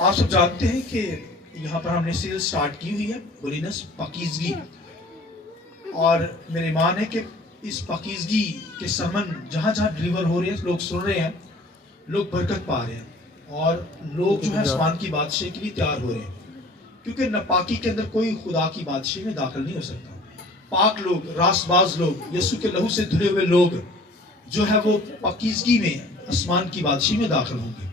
آپ سب جانتے ہیں کہ یہاں پر ہم نے سیریز سٹارٹ کی ہوئی ہے ہولینس پاکیزگی، اور میرے ایمان ہے کہ اس پاکیزگی کے سمن جہاں جہاں ڈلیور ہو رہے ہیں، لوگ سن رہے ہیں، لوگ برکت پا رہے ہیں، اور لوگ جو ہے آسمان کی بادشاہی کے لیے تیار ہو رہے ہیں، کیونکہ ناپاکی کے اندر کوئی خدا کی بادشاہی میں داخل نہیں ہو سکتا۔ پاک لوگ، راست باز لوگ، یسوع کے لہو سے دھلے ہوئے لوگ جو ہے وہ پاکیزگی میں آسمان کی بادشاہی میں داخل ہوں گے۔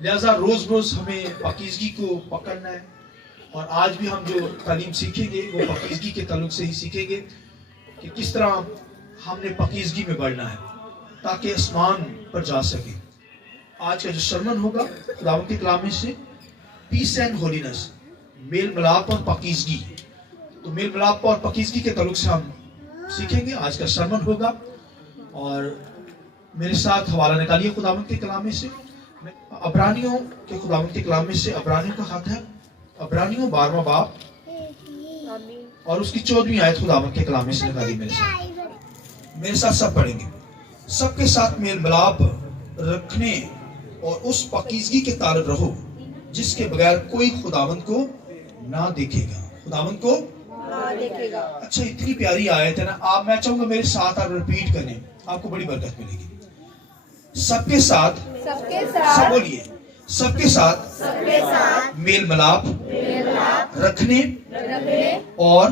لہٰذا روز روز ہمیں پاکیزگی کو پکڑنا ہے، اور آج بھی ہم جو تعلیم سیکھیں گے وہ پاکیزگی کے تعلق سے ہی سیکھیں گے کہ کس طرح ہم نے پاکیزگی میں بڑھنا ہے تاکہ آسمان پر جا سکے۔ آج کا جو سرمن ہوگا خداوند کے کلام میں سے پیس اینڈ ہولینس، میل ملاپ اور پاکیزگی۔ تو میل ملاپ اور پاکیزگی کے تعلق سے ہم سیکھیں گے، آج کا سرمن ہوگا، اور میرے ساتھ حوالہ نکالیے خداوند کے کلام میں سے، عبرانیوں کے خداوند کے کلام میں سے عبرانیوں کا خط ہے، عبرانیوں 12واں باب اور اس کی 14ویں آیت خداوند کے کلام میں سے نکالیے میرے ساتھ سب پڑھیں گے۔ سب کے ساتھ میل ملاپ رکھنے اور اس پاکیزگی کے طالب رہو جس کے بغیر کوئی خداوند کو نہ دیکھے گا، خداوند کو نہ دیکھے گا۔ اچھا، اتنی پیاری آیت ہے نا، آپ میں چاہوں گا میرے ساتھ آپ ریپیٹ کریں، آپ کو بڑی برکت ملے گی۔ سب کے ساتھ، سب بولیے، سب کے ساتھ میل ملاپ رکھنے اور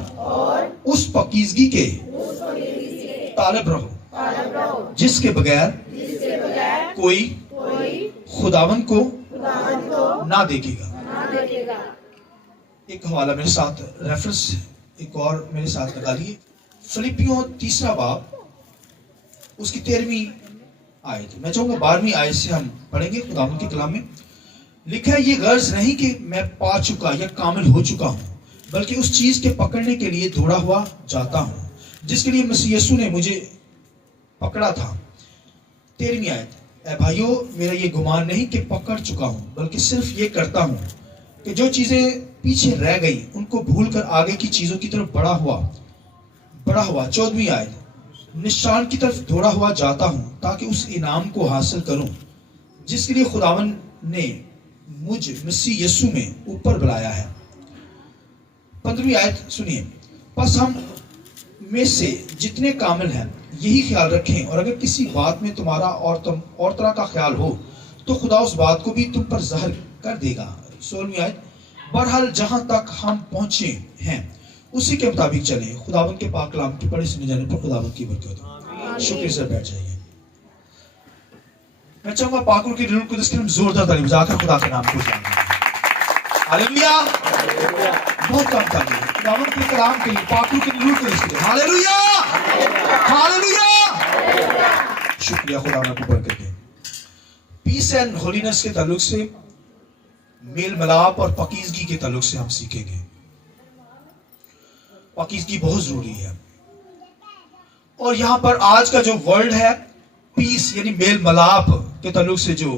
اس پاکیزگی کے طالب رہو جس کے بغیر کوئی خداوند کو نہ دیکھے گا۔ ایک حوالہ میرے ساتھ ریفرنس ایک اور میرے ساتھ نکالیے، فلپیوں 3واں باب اس کی 13ویں آیت، میں چاہوں گا 12ویں آیت سے ہم پڑھیں گے۔ خداوند کے کلام میں لکھا ہے، یہ غرض نہیں کہ میں پا چکا یا کامل ہو چکا ہوں، بلکہ اس چیز کے پکڑنے کے لیے دوڑا ہوا جاتا ہوں جس کے لیے مسیح یسوع نے مجھے پکڑا تھا۔ 13ویں آیت، اے بھائیو میرا یہ گمان نہیں کہ پکڑ چکا ہوں، بلکہ صرف یہ کرتا ہوں کہ جو چیزیں پیچھے رہ گئی ان کو بھول کر آگے کی چیزوں کی طرف بڑھا ہوا۔ 14ویں آیت، نشان کی طرف دوڑا ہوا جاتا ہوں تاکہ اس انعام کو حاصل کروں جس کے لیے خداوند نے مجھ مسیح یسوع میں اوپر بلایا ہے۔ 15ویں آیت سنیے، پس ہم میں سے جتنے کامل ہیں یہی خیال رکھیں، اور اگر کسی بات میں تمہارا اور طرح کا خیال ہو تو خدا اس بات کو بھی تم پر ظاہر کر دے گا۔ 16ویں آیت، بہرحال جہاں تک ہم پہنچے ہیں اسی کے مطابق چلیں۔ خداوند کے پاک کلام کے پڑھے سنے جانے پر خداوند کی برکت ہو۔ شکریہ سر، بیٹھ جائیے۔ میں چاہوں گا پاک روح کی روح القدس کے نام زوردار تعلیم بجا کر خدا کے نام کو جانیں۔ ہاللویا، بہت کم تعلیم خداوند کے کلام کے لیے، پاک روح کی روح القدس کے لیے۔ ہاللویا، ہاللویا، شکریہ خداوند کو برکت دے۔ پیس اینڈ ہولینس کے تعلق سے، میل ملاپ اور پاکیزگی کے تعلق سے ہم سیکھیں گے۔ پاکیزگی بہت ضروری ہے، اور یہاں پر آج کا جو ورڈ ہے پیس یعنی میل ملاپ کے تعلق سے جو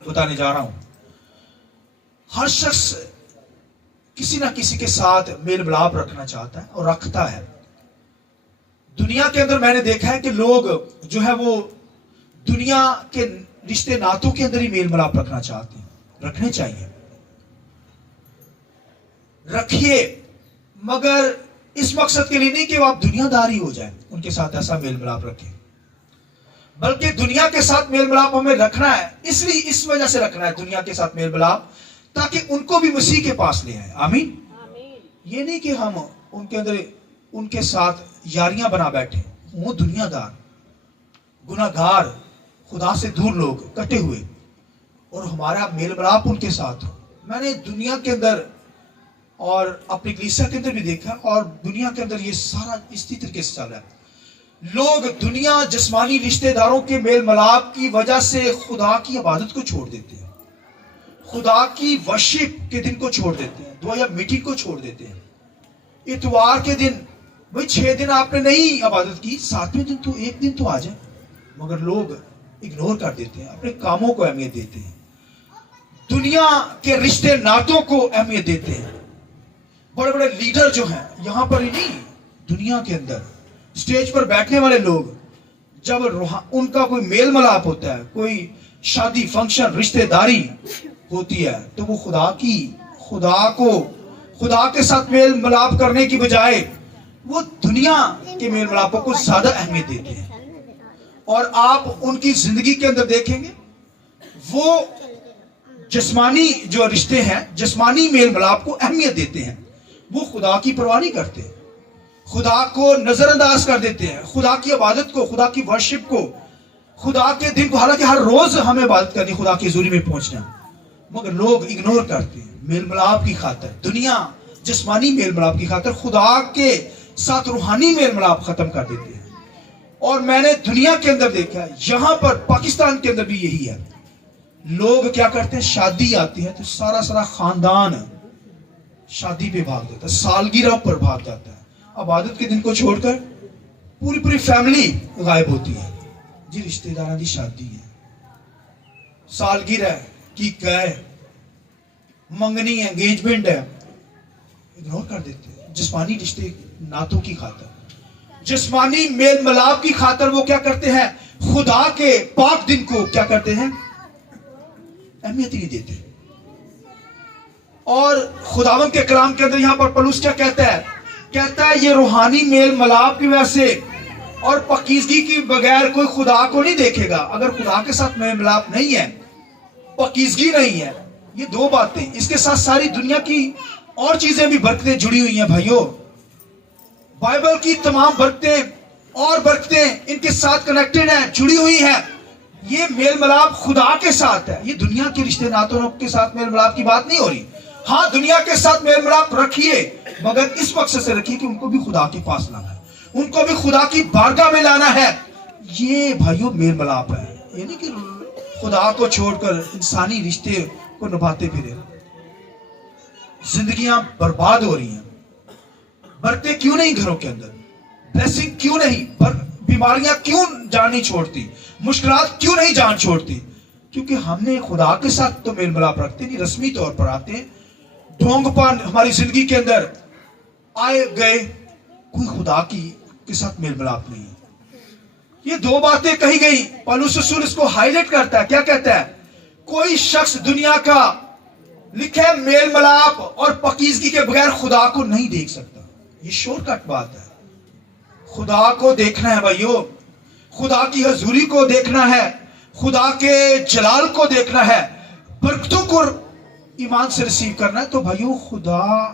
بتانے جا رہا ہوں، ہر شخص کسی نہ کسی کے ساتھ میل ملاپ رکھنا چاہتا ہے اور رکھتا ہے۔ دنیا کے اندر میں نے دیکھا ہے کہ لوگ جو ہے وہ دنیا کے رشتے ناتوں کے اندر ہی میل ملاپ رکھنا چاہتے ہیں، رکھنے چاہیے، رکھیے، مگر اس مقصد کے لیے نہیں کہ وہ آپ دنیا داری ہو جائیں، ان کے ساتھ ایسا میل ملاپ رکھیں، بلکہ دنیا کے ساتھ میل ملاپ ہمیں رکھنا ہے، اس وجہ سے رکھنا ہے دنیا کے ساتھ میل ملاپ تاکہ ان کو بھی مسیح کے پاس لے آئیں۔ آمین۔ یہ نہیں کہ ہم ان کے اندر ان کے ساتھ یاریاں بنا بیٹھے، وہ دنیا دار، گناہ گار، خدا سے دور لوگ، کٹے ہوئے، اور ہمارا میل ملاپ ان کے ساتھ ہو۔ میں نے دنیا کے اندر اور اپنی کلیسیا کے اندر بھی دیکھا، اور دنیا کے اندر یہ سارا اسی طریقے سے چل رہا ہے۔ لوگ دنیا جسمانی رشتہ داروں کے میل ملاپ کی وجہ سے خدا کی عبادت کو چھوڑ دیتے ہیں، خدا کی ورشپ کے دن کو چھوڑ دیتے ہیں، دعا یا میٹنگ کو چھوڑ دیتے ہیں۔ اتوار کے دن، بھئی 6 دن آپ نے نہیں عبادت کی، 7ویں دن تو ایک دن تو آ جائے، مگر لوگ اگنور کر دیتے ہیں، اپنے کاموں کو اہمیت دیتے ہیں، دنیا کے رشتے ناتوں کو اہمیت دیتے ہیں۔ بڑے بڑے لیڈر جو ہیں یہاں پر ہی نہیں، دنیا کے اندر سٹیج پر بیٹھنے والے لوگ، جب ان کا کوئی میل ملاپ ہوتا ہے، کوئی شادی فنکشن رشتہ داری ہوتی ہے تو وہ خدا کے ساتھ میل ملاپ کرنے کی بجائے وہ دنیا کے میل ملاپوں کو زیادہ اہمیت دیتے ہیں. اور آپ ان کی زندگی کے اندر دیکھیں گے وہ جسمانی جو رشتے ہیں, جسمانی میل ملاپ کو اہمیت دیتے ہیں. وہ خدا کی پرواہ نہیں کرتے, خدا کو نظر انداز کر دیتے ہیں, خدا کی عبادت کو, خدا کی ورشپ کو, خدا کے دن کو. حالانکہ ہر روز ہمیں عبادت کرنی, خدا کی حضوری میں پہنچنا, مگر لوگ اگنور کرتے ہیں میل ملاپ کی خاطر. دنیا جسمانی میل ملاپ کی خاطر خدا کے ساتھ روحانی میل ملاپ ختم کر دیتے ہیں. اور میں نے دنیا کے اندر دیکھا ہے, یہاں پر پاکستان کے اندر بھی یہی ہے. لوگ کیا کرتے ہیں, شادی آتی ہے تو سارا خاندان شادی پہ بھاگ جاتا ہے, سالگرہ پر بھاگ جاتا ہے. عبادت کے دن کو چھوڑ کر پوری فیملی غائب ہوتی ہے. جی رشتہ داروں کی شادی ہے, سالگرہ کی گئے, منگنی ہے, انگیجمنٹ ہے, اگنور کر دیتے ہیں. جسمانی رشتے ناتوں کی خاطر, جسمانی میل ملاپ کی خاطر وہ کیا کرتے ہیں, خدا کے پاک دن کو کیا کرتے ہیں, اہمیت نہیں دیتے. اور خداوند کے کلام کے اندر یہاں پر پولس کیا کہتا ہے یہ روحانی میل ملاپ کی وجہ سے اور پاکیزگی کی بغیر کوئی خدا کو نہیں دیکھے گا. اگر خدا کے ساتھ میل ملاپ نہیں ہے, پاکیزگی نہیں ہے, یہ دو باتیں, اس کے ساتھ ساری دنیا کی اور چیزیں بھی برکتیں جڑی ہوئی ہیں بھائیوں. بائبل کی تمام برکتیں ان کے ساتھ کنیکٹڈ ہیں, جڑی ہوئی ہیں. یہ میل ملاپ خدا کے ساتھ ہے, یہ دنیا کے رشتے ناتوں کے ساتھ میل ملاپ کی بات نہیں ہو رہی. ہاں دنیا کے ساتھ میل ملاپ رکھیے, مگر اس مقصد سے رکھیے کہ ان کو بھی خدا کے پاس لانا ہے, ان کو بھی خدا کی بارگاہ میں لانا ہے. یہ بھائیوں میل ملاپ ہے, یہ نہیں کہ خدا کو چھوڑ کر انسانی رشتے کو نبھاتے پھرے. زندگیاں برباد ہو رہی ہیں. برکتیں کیوں نہیں گھروں کے اندر, بلیسنگ کیوں نہیں, بیماریاں کیوں جان نہیں چھوڑتی, مشکلات کیوں نہیں جان چھوڑتی؟ کیونکہ ہم نے خدا کے ساتھ تو میل ملاپ رکھتے نہیں, رسمی طور پر آتے ہیں, ڈھونگ پان ہماری زندگی کے اندر آئے گئے, کوئی خدا کے ساتھ میل ملاپ نہیں ہے. یہ دو باتیں کہی گئی. پولس رسول اس کو ہائی لائٹ کرتا ہے, کیا کہتا ہے, کوئی شخص دنیا کا لکھے میل ملاپ اور پاکیزگی کے بغیر خدا کو نہیں دیکھ سکتا. یہ شور کٹ بات ہے. خدا کو دیکھنا ہے بھائیو, خدا کی حضوری کو دیکھنا ہے, خدا کے جلال کو دیکھنا ہے, برکتوں کو ایمان سے ریسیو کرنا ہے. تو بھائیو خدا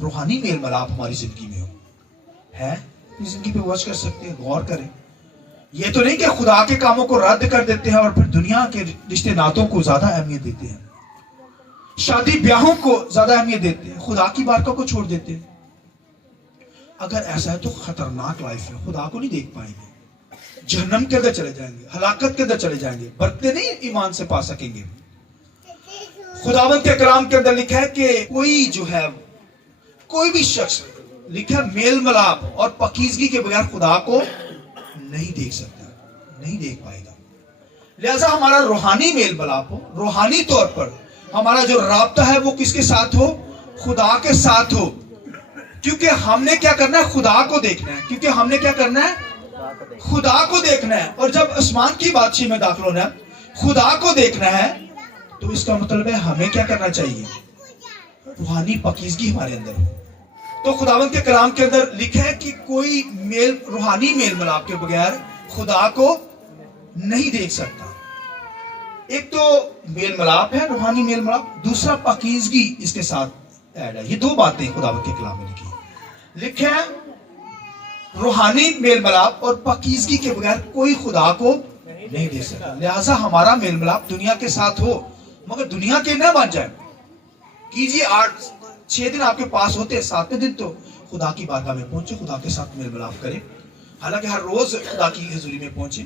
روحانی میل ملاپ ہماری زندگی میں ہے, اپنی زندگی پہ واچ کر سکتے ہیں, غور کریں. یہ تو نہیں کہ خدا کے کاموں کو رد کر دیتے ہیں اور پھر دنیا کے رشتے ناتوں کو زیادہ اہمیت دیتے ہیں, شادی بیاہوں کو زیادہ اہمیت دیتے ہیں, خدا کی بارگاہ کو چھوڑ دیتے ہیں. اگر ایسا ہے تو خطرناک لائف ہے, خدا کو نہیں دیکھ پائیں گے, جہنم کے اندر چلے جائیں گے, ہلاکت کے اندر چلے جائیں گے, برکتیں نہیں ایمان سے پا سکیں گے. خداوند کے کلام کے اندر لکھا ہے کہ کوئی بھی شخص لکھا ہے میل ملاپ اور پاکیزگی کے بغیر خدا کو نہیں دیکھ سکتا, نہیں دیکھ پائے گا. لہذا ہمارا روحانی میل ملاپ ہو, روحانی طور پر ہمارا جو رابطہ ہے وہ کس کے ساتھ ہو, خدا کے ساتھ ہو. کیونکہ ہم نے کیا کرنا ہے, خدا کو دیکھنا ہے. کیونکہ ہم نے کیا کرنا ہے, خدا کو دیکھنا ہے. اور جب آسمان کی بادشاہی میں داخل ہونا ہے, خدا کو دیکھنا ہے, تو اس کا مطلب ہے ہمیں کیا کرنا چاہیے, روحانی پاکیزگی ہمارے اندر ہو. تو خداوند کے کلام کے اندر لکھا ہے کہ کوئی روحانی میل ملاپ کے بغیر خدا کو نہیں دیکھ سکتا. ایک تو میل ملاپ ہے, روحانی میل ملاپ, دوسرا پاکیزگی اس کے ساتھ ایڈ ہے. یہ دو باتیں خداوند کے کلام میں لکھا ہے, روحانی میل ملاپ اور پاکیزگی کے بغیر کوئی خدا کو نہیں دیکھ سکتا. لہٰذا ہمارا میل ملاپ دنیا کے ساتھ ہو, مگر دنیا کے نہ بن جائے. کیجیے 8-6 دن آپ کے پاس ہوتے, 7ویں دن تو خدا کی بارگاہ میں پہنچے, خدا کے ساتھ میل ملاپ کریں. حالانکہ ہر روز خدا کی حضوری میں پہنچے.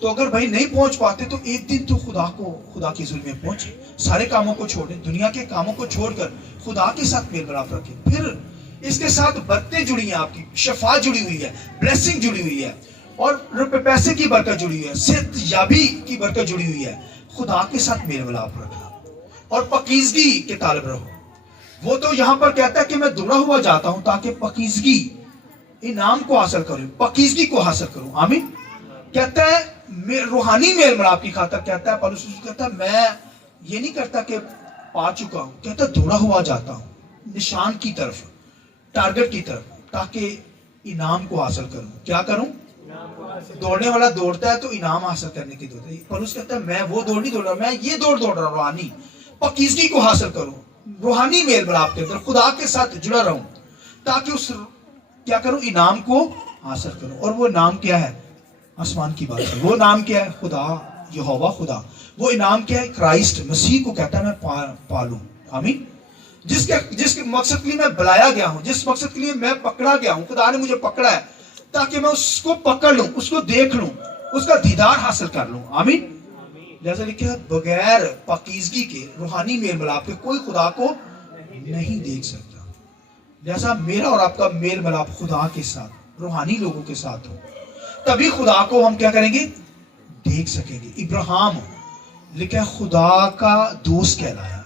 تو اگر بھائی نہیں پہنچ پاتے تو ایک دن تو خدا کی حضوری میں پہنچے, سارے کاموں کو چھوڑیں, دنیا کے کاموں کو چھوڑ کر خدا کے ساتھ میل ملاپ رکھیں. پھر اس کے ساتھ برکتیں جڑی ہیں, آپ کی شفاعت جڑی ہوئی ہے, بلیسنگ جڑی ہوئی ہے, اور روپے پیسے کی برکت جڑی ہوئی ہے, صحت یابی کی برکت جڑی ہوئی ہے. خدا کے ساتھ میل ملاپ رکھنا اور پاکیزگی کے طالب رہو. وہ تو یہاں پر کہتا ہے کہ میں دوڑا ہوا جاتا ہوں تاکہ پاکیزگی انعام کو حاصل کروں, پاکیزگی کو حاصل کروں. آمین. کہتا ہے روحانی میل ملاپ کی خاطر, کہتا ہے پولس کہتا ہے میں یہ نہیں کرتا کہ پا چکا ہوں, کہتا دوڑا ہوا جاتا ہوں نشان کی طرف, ٹارگٹ کی طرف, تاکہ انعام کو حاصل کروں. کیا کروں؟ دوڑنے والا دوڑتا ہے تو انعام حاصل کرنے کی دوڑتا ہے. پولس کہتا ہے میں وہ دوڑ نہیں دوڑ رہا, میں یہ دوڑ رہا ہوں, روحانی پاکیزگی کو حاصل کروں, روحانی میل ملاپ کے اندر خدا کے ساتھ جڑا رہوں, تاکہ اس کیا کروں, انعام کو حاصل کروں. اور وہ نام کیا ہے؟ آسمان کی بات ہے. وہ نام کیا ہے؟ خدا, یہوہ خدا. وہ انعام کیا ہے؟ کرائسٹ مسیح کو کہتا ہے میں پالوں. آمین. جس کے مقصد کے لیے میں بلایا گیا ہوں, جس مقصد کے لیے میں پکڑا گیا ہوں, خدا نے مجھے پکڑا ہے تاکہ میں اس کو پکڑ لوں, اس کو دیکھ لوں, اس کا دیدار حاصل کر لوں. آمین. لہذا لکھا ہے بغیر پاکیزگی کے, روحانی میل ملاپ کے کوئی خدا کو نہیں دیکھ سکتا. لہذا میرا اور آپ کا میل ملاپ خدا کے ساتھ, روحانی لوگوں کے ساتھ ہو, تبھی خدا کو ہم کیا کریں گے؟ دیکھ سکیں گے. ابراہیم لکھا ہے خدا کا دوست کہلایا.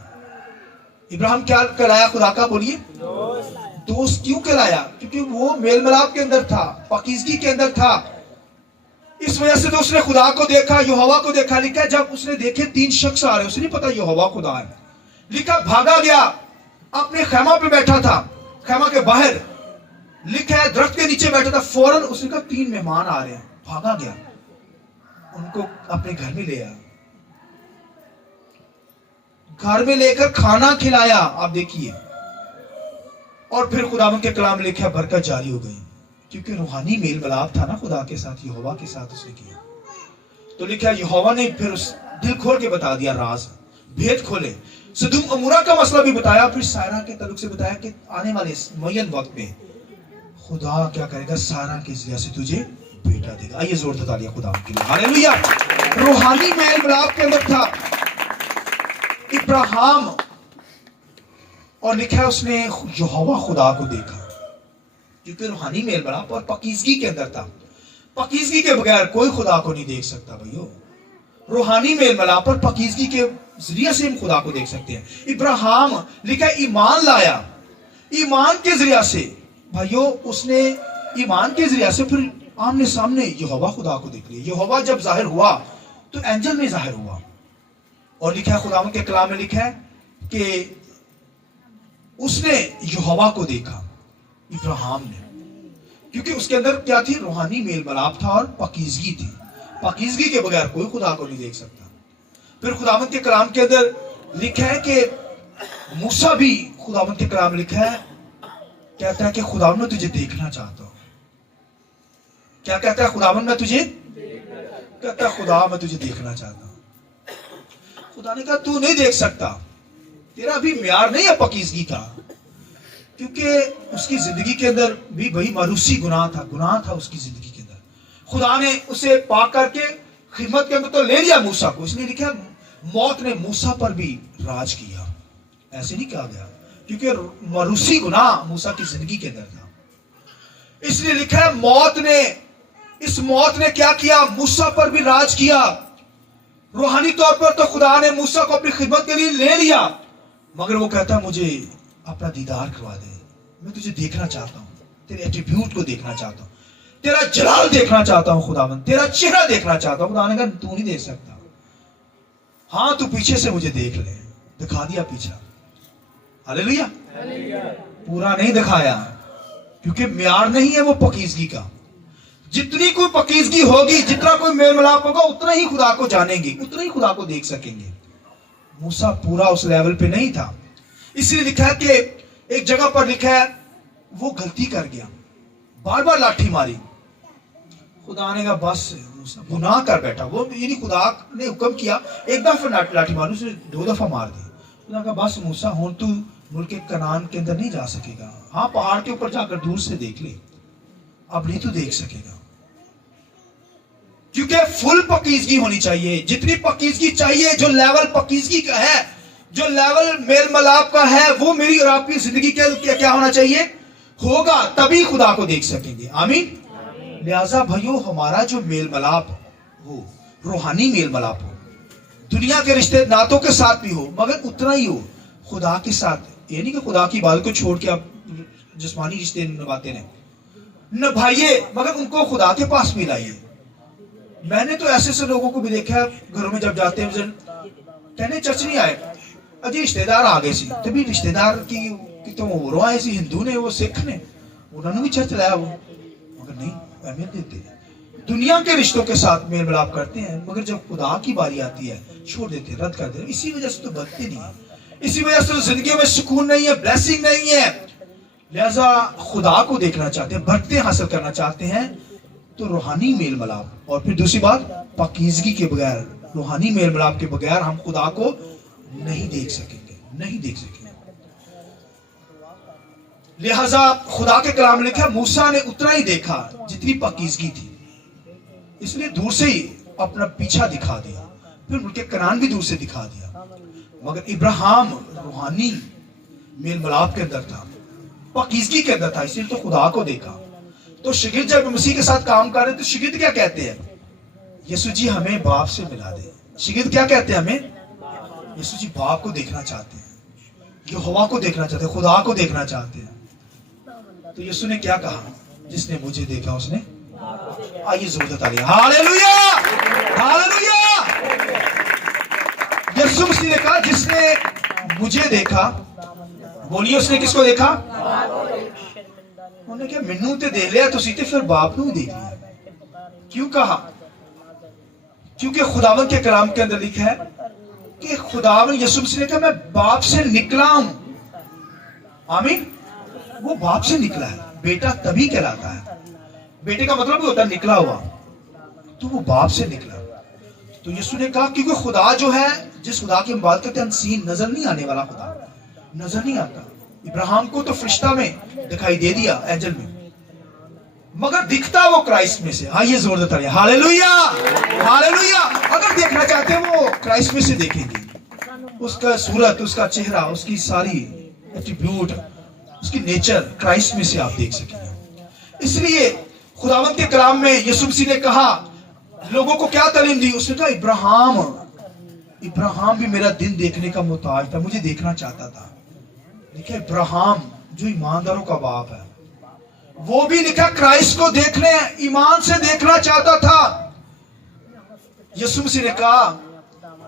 ابراہیم کیا کہلایا خدا کا؟ بولیے دوست. کیوں کہلایا؟ کیونکہ وہ میل ملاپ کے اندر تھا, پاکیزگی کے اندر تھا. اس وجہ سے تو اس نے خدا کو دیکھا, یہوہ کو دیکھا. لکھا ہے جب اس نے دیکھے 3 شخص آ رہے, اسے نہیں پتا یہوہ خدا ہے. لکھا بھاگا گیا, اپنے خیمہ پہ بیٹھا تھا, خیمہ کے باہر. لکھا ہے درخت کے نیچے بیٹھا تھا. فوراً اس نے کہا 3 مہمان آ رہے ہیں. بھاگا گیا, ان کو اپنے گھر میں لے آیا, گھر میں لے کر کھانا کھلایا. آپ دیکھیے, اور پھر خداوند کے کلام لکھا برکت جاری ہو گئی, کیونکہ روحانی میل ملاپ تھا نا خدا کے ساتھ, یہوہ کے ساتھ اس نے کیا. تو لکھا یہوہ نے پھر اس دل کھول کے بتا دیا, راز بھید کھولے, سدوم عمورہ کا مسئلہ بھی بتایا, پھر سارا کے تعلق سے بتایا کہ آنے والے معین وقت میں خدا کیا کرے گا, سارا کے ذریعے سے تجھے بیٹا دے گا. آئیے زور سے تالیاں خدا کے لیے. ہاللیلویا. روحانی میل ملاپ کے اندر تھا ابراہیم, اور لکھا ہے اس نے یہوہ خدا کو دیکھا, کیونکہ روحانی میل ملاپ اور پاکیزگی کے اندر تھا. پاکیزگی کے بغیر کوئی خدا کو نہیں دیکھ سکتا بھائیو. روحانی میل ملاپ اور پاکیزگی کے ذریعے سے ہم خدا کو دیکھ سکتے ہیں. ابراہیم لکھا ہے ایمان لایا, ایمان کے ذریعے سے بھائیو, اس نے ایمان کے ذریعے سے پھر آمنے سامنے یہوہ خدا کو دیکھ لیا. یہوہ جب ظاہر ہوا تو اینجل میں ظاہر ہوا, اور لکھا ہے خداوند کے کلام میں لکھا ہے کہ اس نے یہوہ کو دیکھا, ابراہیم نے, کیونکہ اس کے اندر کیا تھی؟ روحانی میل ملاپ تھا اور پاکیزگی تھی. پاکیزگی کے بغیر کوئی خدا کو نہیں دیکھ سکتا. پھر خداوند کے کلام کے اندر لکھا ہے کہ موسیٰ بھی, خداوند کے کلام لکھا ہے, کہتا ہے کہ خداوند میں تجھے دیکھنا چاہتا ہوں. کیا کہتا ہے خداوند میں تجھے؟ کہتا ہے خدا میں تجھے دیکھنا چاہتا ہوں. خدا نے کہا تو نہیں دیکھ سکتا, تیرا بھی معیار نہیں ہے پاکیزگی کا, کیونکہ اس کی زندگی کے اندر بھی بھائی مروسی گناہ تھا اس کی زندگی کے اندر. خدا نے اسے پاک کر کے خدمت کے اندر تو لے لیا موسیٰ کو. اس نے لکھا موت نے موسیٰ پر بھی راج کیا. ایسے نہیں کہا گیا, کیونکہ مروسی گناہ موسیٰ کی زندگی کے اندر تھا. اس نے لکھا ہے موت نے کیا کیا؟ موسیٰ پر بھی راج کیا. روحانی طور پر تو خدا نے موسیٰ کو اپنی خدمت کے لیے لے لیا, مگر وہ کہتا ہے مجھے اپنا دیدار کروا دے, میں تجھے دیکھنا چاہتا ہوں, تیرے ایٹریبیوٹ کو دیکھنا چاہتا ہوں, تیرا جلال دیکھنا چاہتا ہوں خداوند, تیرا چہرہ دیکھنا چاہتا ہوں. خدا نے کہا تو نہیں دیکھ سکتا, ہاں تو پیچھے سے مجھے دیکھ لے. دکھا دیا پیچھا. ہاللیلویا. پورا نہیں دکھایا, کیونکہ معیار نہیں ہے وہ پاکیزگی کا. جتنی کوئی پاکیزگی ہوگی, جتنا کوئی میل ملاپ ہوگا, اتنا ہی خدا کو جانیں گے, اتنا ہی خدا کو دیکھ سکیں گے. موسیٰ پورا اس لیول پہ نہیں تھا. اس لیے لکھا ہے کہ ایک جگہ پر لکھا ہے وہ غلطی کر گیا, بار بار لاٹھی ماری. خدا نے کہا بس موسیٰ گناہ کر بیٹھا. وہ یعنی خدا نے حکم کیا ایک دفعہ لاٹھی ماری, اس نے 2 دفعہ مار دی. خدا نے کہا بس موسیٰ ہوں تو ملک کنعان کے اندر نہیں جا سکے گا, ہاں پہاڑ کے اوپر جا کر دور سے دیکھ لے, اب نہیں تو دیکھ سکے گا. کیونکہ فل پاکیزگی ہونی چاہیے, جتنی پاکیزگی چاہیے, جو لیول پاکیزگی کا ہے, جو لیول میل ملاپ کا ہے, وہ میری اور آپ کی زندگی کے کیا ہونا چاہیے؟ ہوگا, تبھی خدا کو دیکھ سکیں گے. آمین. لہذا بھائیو, ہمارا جو میل ملاپ ہو, روحانی میل ملاپ ہو, دنیا کے رشتے ناتوں کے ساتھ بھی ہو, مگر اتنا ہی ہو خدا کے ساتھ. یہ نہیں کہ خدا کی بات کو چھوڑ کے آپ جسمانی رشتے نبھاتے رہیں, نبھائیے, مگر ان کو خدا کے پاس بھی لائیے. میں نے تو ایسے لوگوں کو بھی دیکھا ہے گھروں میں جب جاتے ہیں, کہنے چرچ نہیں آئے, اجی رشتے دار آ گئے سی, تبھی رشتے دار کی کتوں ہوروں آئے سی, ہندو نے وہ سکھ نے, انہوں نے بھی چرچ لایا وہ, مگر نہیں اہمیت دیتے ہیں. دنیا کے رشتوں کے ساتھ میل ملاپ کرتے ہیں, مگر جب خدا کی باری آتی ہے چھوڑ دیتے, رد کر دیتے. اسی وجہ سے تو بچتے نہیں ہیں, اسی وجہ سے تو زندگی میں سکون نہیں ہے, بلیسنگ نہیں ہے. لہذا خدا کو دیکھنا چاہتے ہیں, برکتیں حاصل کرنا چاہتے ہیں, تو روحانی میل ملاپ. اور پھر دوسری بات, پاکیزگی کے بغیر, روحانی میل ملاپ کے بغیر ہم خدا کو نہیں دیکھ سکیں گے, نہیں دیکھ سکیں گے. لہذا خدا کے کلام نے لکھا موسیٰ نے اتنا ہی دیکھا جتنی پاکیزگی تھی, اس لیے دور سے ہی اپنا پیچھا دکھا دیا, پھر ملک کنعان بھی دور سے دکھا دیا. مگر ابراہیم روحانی میل ملاپ کے اندر تھا, پاکیزگی کے اندر تھا, اس لیے تو خدا کو دیکھا. تو شاگرد جب مسیح کے ساتھ کام کر رہے تو شاگرد کیا کہتے ہیں, یسوع جی ہمیں باپ سے ملا دے. شاگرد کیا کہتے ہیں ہمیں, یسوع جی باپ کو دیکھنا چاہتے ہیں, یہوہ کو دیکھنا چاہتے ہیں, خدا کو دیکھنا چاہتے ہیں. تو یسوع نے کیا کہا, جس نے مجھے دیکھا اس نے, آئیے زور سے تالیاں, ہاللیلویہ ہاللیلویہ. یسوع مسیح نے کہا جس نے مجھے دیکھا, بولیے اس نے کس کو دیکھا, انہوں نے کہا منو تے دیکھ لیا تسی تے پھر باپ نو دیکھ لیا. کیوں کہا, کیونکہ خداوند کے کلام کے اندر لکھا ہے کہ خداوند یسوع مسیح نے کہا میں باپ سے نکلا ہوں. آمین. وہ باپ سے نکلا ہے, بیٹا تبھی کہلاتا ہے, بیٹے کا مطلب بھی ہوتا ہے نکلا ہوا, تو وہ باپ سے نکلا. تو یسوع نے کہا کیونکہ خدا جو ہے, جس خدا کی ہم بات کرتے ہیں, انسین, نظر نہیں آنے والا خدا, نظر نہیں آتا. ابراہیم کو تو فرشتہ میں دکھائی دے دیا, اینجل میں, مگر دکھتا وہ کرائسٹ میں سے. آئیے زور دیتا رہیے, ہاللیلویہ ہاللیلویہ. اگر دیکھنا چاہتے ہیں وہ کرائسٹ میں سے دیکھیں گے, اس کا صورت, اس کا چہرہ, اس کی ساری ایٹریبیوٹ, اس کی نیچر کرائسٹ میں سے آپ دیکھ سکیں گے. اس لیے خداوند کے کلام میں یسوع مسیح نے کہا, لوگوں کو کیا تعلیم دی, اس نے کہا ابراہیم بھی میرا دن دیکھنے کا محتاج تھا, مجھے دیکھنا چاہتا تھا. دیکھیں ابراہیم جو ایمانداروں کا باپ ہے, وہ بھی لکھا کرائسٹ کو دیکھنے, ایمان سے دیکھنا چاہتا تھا. یسوع مسیح نے کہا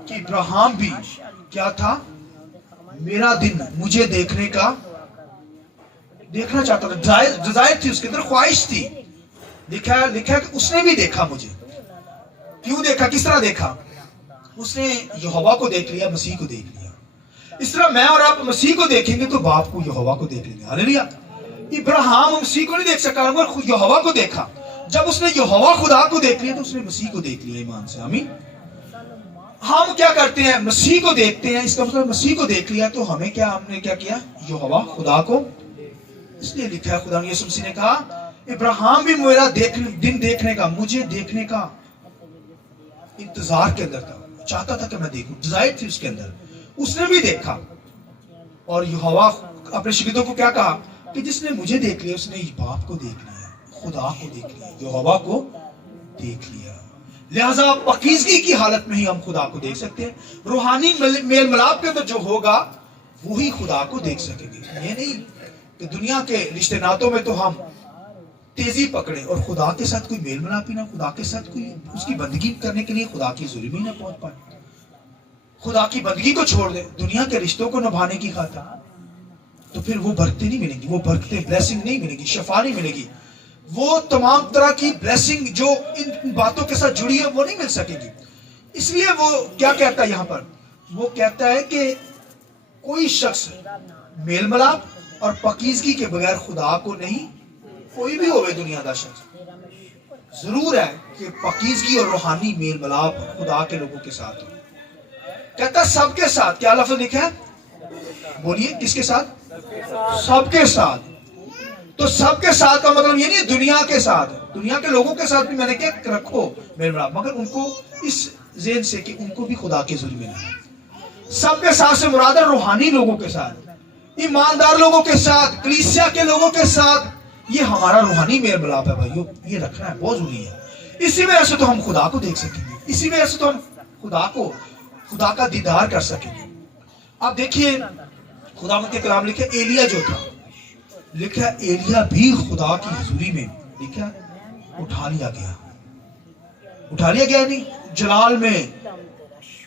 کہ ابراہیم بھی کیا تھا, میرا دن مجھے دیکھنے کا دیکھنا چاہتا تھا, ڈیزائر تھی اس کے اندر, خواہش تھی. لکھا ہے کہ اس نے بھی دیکھا مجھے. کیوں دیکھا, کس طرح دیکھا, اس نے یہوہ کو دیکھ لیا, مسیح کو دیکھ لیا. اس طرح میں اور آپ مسیح کو دیکھیں گے تو باپ کو, یہوہ کو دیکھ لیں گے. ہاللیلویہ. ابراہیم مسیح کو نہیں دیکھ سکا, مگر یہوہ کو دیکھا. جب اس نے یہوہ خدا کو دیکھ لیا تو اس نے مسیح کو دیکھ لیا ایمان سے. آمین. ہم کیا کرتے ہیں, مسیح کو دیکھتے ہیں, اس کا مطلب مسیح کو دیکھ لیا تو ہمیں کیا, ہم نے کیا کیا, یہوہ خدا کو. اس لیے لکھا ہے خدا نے یسوع مسیح نے کہا ابراہیم بھی میرا دن دیکھنے کا, مجھے دیکھنے کا انتظار کے اندر تھا, چاہتا تھا کہ میں دیکھوں, ڈیزائر تھی اس کے اندر. اس نے بھی دیکھا. اور یہوہ اپنے شاگردوں کو کیا کہا کہ جس نے مجھے دیکھ لیا اس نے باپ کو دیکھ لیا, خدا کو دیکھ لیا, یہوہ کو دیکھ لیا. لہذا پاکیزگی کی حالت میں ہی ہم خدا کو دیکھ سکتے ہیں. روحانی میل ملاپ کے اندر جو ہوگا وہی خدا کو دیکھ سکیں گے. یہ نہیں کہ دنیا کے رشتے ناتوں میں تو ہم تیزی پکڑیں اور خدا کے ساتھ کوئی میل ملاپ ہی نہ, خدا کے ساتھ کوئی اس کی بندگی کرنے کے لیے خدا کی حضوری میں نہ پہنچ پائے, خدا کی بندگی کو چھوڑ دیں دنیا کے رشتوں کو نبھانے کی خاطر, تو پھر وہ برکتیں نہیں ملیں گی, وہ برکتیں, بلیسنگ نہیں ملے گی, شفا نہیں ملے گی. وہ تمام طرح کی بلیسنگ جو ان باتوں کے ساتھ جڑی ہے وہ نہیں مل سکے گی. اس لیے وہ کیا کہتا ہے یہاں پر, وہ کہتا ہے کہ کوئی شخص میل ملاپ اور پاکیزگی کے بغیر خدا کو نہیں, کوئی بھی ہوئے دنیا کا شخص, ضرور ہے کہ پاکیزگی اور روحانی میل ملاپ خدا کے لوگوں کے ساتھ ہو. کہتا سب کے ساتھ. کیا لفظ لکھا ہے, بولیے کس کے ساتھ, سب کے ساتھ. تو سب کے ساتھ کا مطلب یہ نہیں دنیا کے ساتھ, دنیا کے لوگوں کے ساتھ بھی میں نے کیا رکھو میل ملاپ, مگر ان کو اس ذہن سے کہ ان کو بھی خدا کے ظلم میں. سب کے ساتھ سے مراد ہے روحانی لوگوں کے ساتھ, ایماندار لوگوں کے ساتھ, کلیسیا کے لوگوں کے ساتھ. یہ ہمارا روحانی میل ملاپ ہے بھائیو, یہ رکھنا ہے, بہت ضروری ہے. اسی وجہ سے تو ہم خدا کو دیکھ سکیں گے, اسی وجہ سے تو ہم خدا کا دیدار کر سکیں گے. آپ دیکھیے خداوند کے کلام لکھے ایلیا جو تھا, لکھا ایلیا بھی خدا کی حضوری میں لکھا اٹھا لیا گیا, نہیں جلال میں